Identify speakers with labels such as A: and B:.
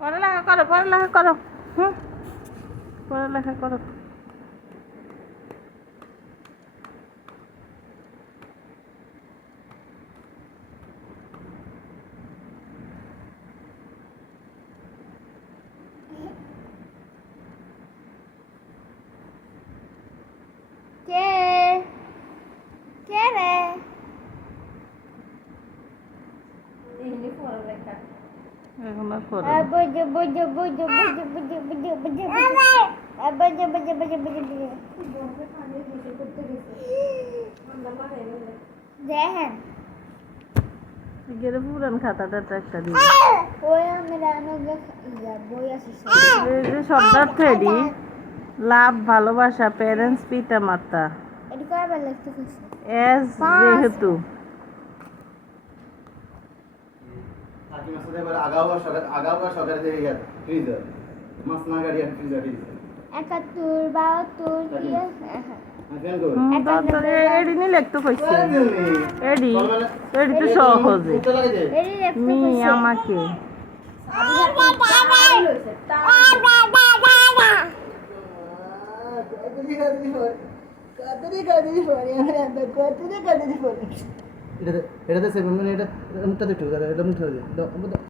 A: পড়ালেখা করো পড়ালেখা করো। হুম? পড়ালেখা করো।
B: দেখেন।
A: গেলে পুরান খাতাটা একটা দিই
B: ওই আমরা আনগে ইয়া বই আছে
A: এই যে সর্দার টেডি লাভ ভালোবাসা প্যারেন্টস পিতা মাতা।
B: এটা কয়বার লিখতে
A: এস যেহেতু।
C: হাকিম আসতে এবার আগাও আর সকাল আগাও আর সকালে থেকে গেল ফ্রিজার মাসনা গাড়ি আর ফ্রিজার ফ্রিজার
B: একাত্তর বাহাত্তর
A: হ্যাঁ, আমাকে।
C: কত রে কত
B: রে কত
A: রে
B: কত
A: রে
C: এটাতে এটাতে সেগুন মানে এটা মুখটা একটু এটা মুখটা দিয়ে